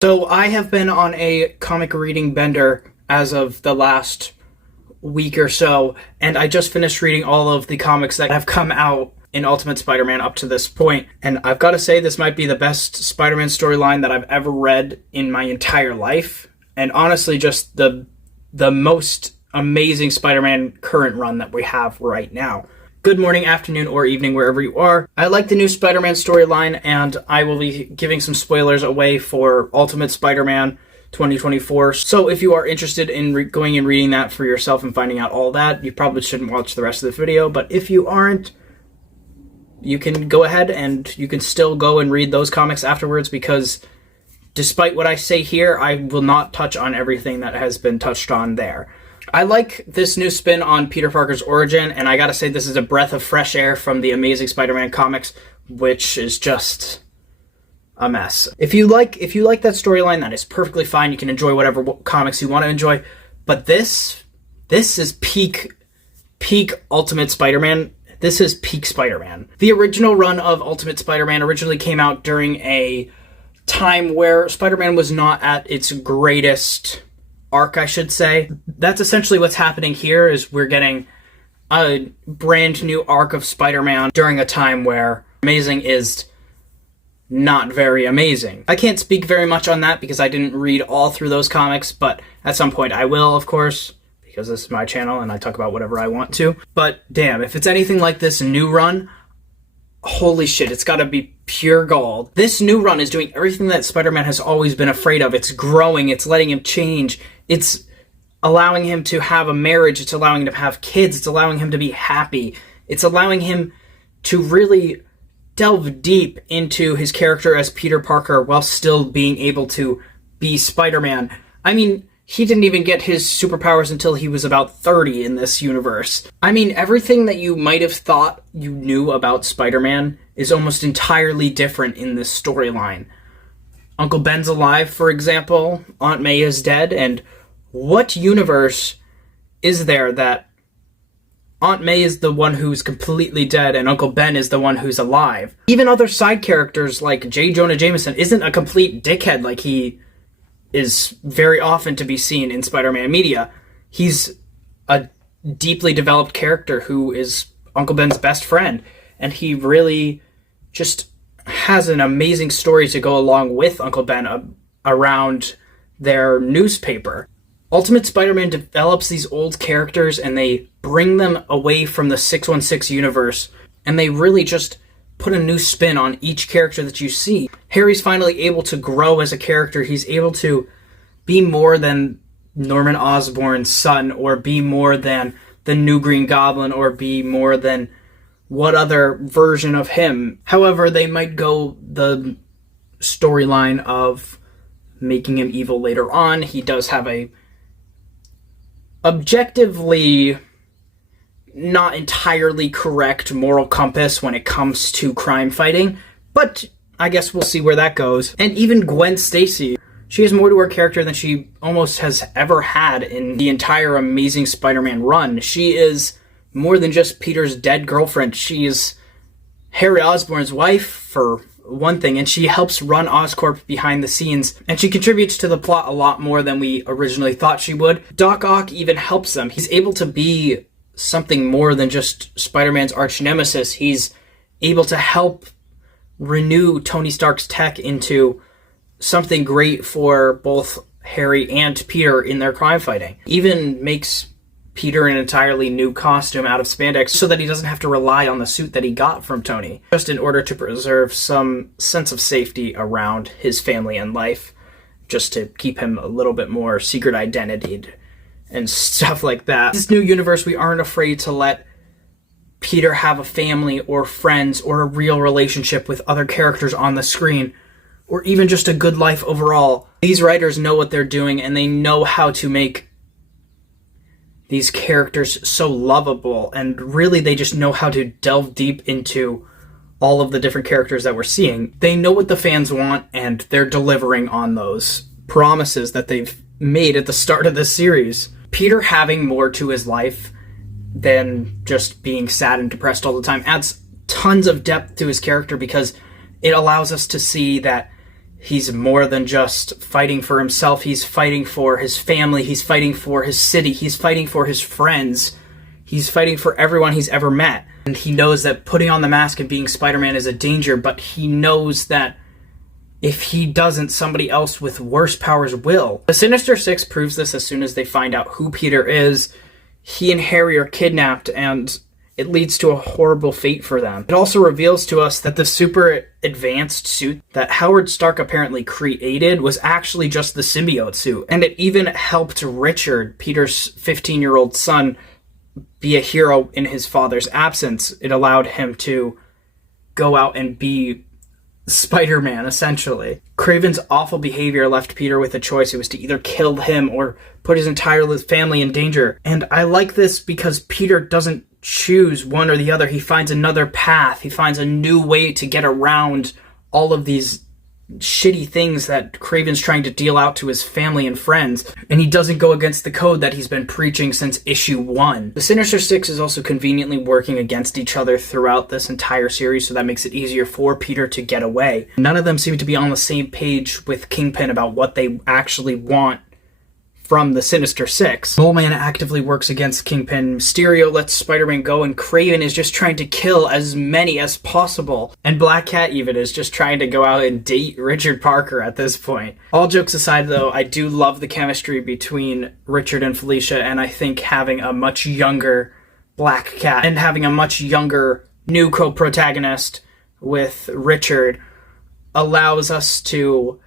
So I have been on a comic reading bender as of the last week or so, and I just finished reading all of the comics that have come out in Ultimate Spider-Man up to this point, and I've got to say this might be the best Spider-Man storyline that I've ever read in my entire life, and honestly just the most amazing Spider-Man current run that we have right now. Good morning, afternoon, or evening, wherever you are. I like the new Spider-Man storyline, and I will be giving some spoilers away for Ultimate Spider-Man 2024. So if you are interested in going and reading that for yourself and finding out all that, you probably shouldn't watch the rest of the video. But if you aren't, you can go ahead and you can still go and read those comics afterwards, because despite what I say here, I will not touch on everything that has been touched on there. I like this new spin on Peter Parker's origin, and I gotta say this is a breath of fresh air from the Amazing Spider-Man comics, which is just a mess. If you like that storyline, that is perfectly fine. You can enjoy whatever comics you want to enjoy, but this is peak Ultimate Spider-Man. This is peak Spider-Man. The original run of Ultimate Spider-Man originally came out during a time where Spider-Man was not at its greatest arc, I should say. That's essentially what's happening here, is we're getting a brand new arc of Spider-Man during a time where amazing is not very amazing. I can't speak very much on that because I didn't read all through those comics, but at some point I will, of course, because this is my channel and I talk about whatever I want to. But damn, if it's anything like this new run, holy shit, it's gotta be pure gold. This new run is doing everything that Spider-Man has always been afraid of. It's growing, it's letting him change, it's allowing him to have a marriage, it's allowing him to have kids, it's allowing him to be happy, it's allowing him to really delve deep into his character as Peter Parker while still being able to be Spider-Man. I mean, he didn't even get his superpowers until he was about 30 in this universe. I mean, everything that you might have thought you knew about Spider-Man is almost entirely different in this storyline. Uncle Ben's alive, for example. Aunt May is dead, and what universe is there that Aunt May is the one who's completely dead and Uncle Ben is the one who's alive? Even other side characters like J. Jonah Jameson isn't a complete dickhead like he is very often to be seen in Spider-Man media. He's a deeply developed character who is Uncle Ben's best friend, and he really just has an amazing story to go along with Uncle Ben around their newspaper. Ultimate Spider-Man develops these old characters and they bring them away from the 616 universe, and they really just put a new spin on each character that you see. Harry's finally able to grow as a character. He's able to be more than Norman Osborn's son, or be more than the new Green Goblin, or be more than what other version of him. However, they might go the storyline of making him evil later on. He does have a objectively not entirely correct moral compass when it comes to crime fighting, but I guess we'll see where that goes. And even Gwen Stacy, she has more to her character than she almost has ever had in the entire Amazing Spider-Man run. She is more than just Peter's dead girlfriend. She is Harry Osborn's wife, for one thing, and she helps run Oscorp behind the scenes, and she contributes to the plot a lot more than we originally thought she would. Doc Ock even helps them. He's able to be something more than just Spider-Man's arch nemesis. He's able to help renew Tony Stark's tech into something great for both Harry and Peter in their crime fighting. Even makes Peter an entirely new costume out of spandex so that he doesn't have to rely on the suit that he got from Tony, just in order to preserve some sense of safety around his family and life, just to keep him a little bit more secret identity and stuff like that. This new universe, we aren't afraid to let Peter have a family or friends or a real relationship with other characters on the screen, or even just a good life overall. These writers know what they're doing, and they know how to make these characters so lovable, and really they just know how to delve deep into all of the different characters that we're seeing. They know what the fans want, and they're delivering on those promises that they've made at the start of this series. Peter having more to his life than just being sad and depressed all the time adds tons of depth to his character, because it allows us to see that he's more than just fighting for himself. He's fighting for his family. He's fighting for his city. He's fighting for his friends. He's fighting for everyone he's ever met. And he knows that putting on the mask and being Spider-Man is a danger, but he knows that if he doesn't, somebody else with worse powers will. The Sinister Six proves this as soon as they find out who Peter is. He and Harry are kidnapped, and it leads to a horrible fate for them. It also reveals to us that the super advanced suit that Howard Stark apparently created was actually just the symbiote suit. And it even helped Richard, Peter's 15-year-old son, be a hero in his father's absence. It allowed him to go out and be Spider-Man, essentially. Kraven's awful behavior left Peter with a choice. It was to either kill him or put his entire family in danger. And I like this because Peter doesn't choose one or the other. He finds another path. He finds a new way to get around all of these shitty things that Kraven's trying to deal out to his family and friends, and he doesn't go against the code that he's been preaching since issue 1. The Sinister Six is also conveniently working against each other throughout this entire series, so that makes it easier for Peter to get away. None of them seem to be on the same page with Kingpin about what they actually want from the Sinister Six. Mole Man actively works against Kingpin, Mysterio lets Spider-Man go, and Kraven is just trying to kill as many as possible. And Black Cat even is just trying to go out and date Richard Parker at this point. All jokes aside though, I do love the chemistry between Richard and Felicia, and I think having a much younger Black Cat and having a much younger new co-protagonist with Richard allows us to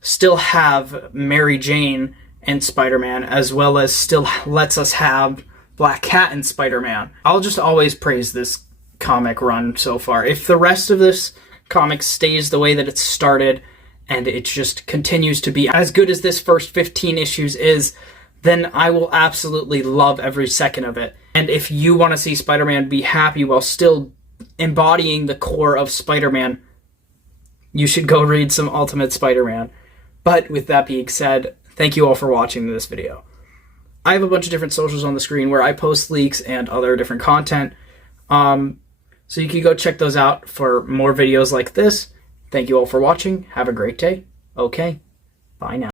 still have Mary Jane and Spider-Man, as well as still lets us have Black Cat and Spider-Man. I'll just always praise this comic run so far. If the rest of this comic stays the way that it started, and it just continues to be as good as this first 15 issues is, then I will absolutely love every second of it. And if you want to see Spider-Man be happy while still embodying the core of Spider-Man, you should go read some Ultimate Spider-Man. But with that being said, thank you all for watching this video. I have a bunch of different socials on the screen where I post leaks and other different content. So you can go check those out for more videos like this. Thank you all for watching. Have a great day. Okay, bye now.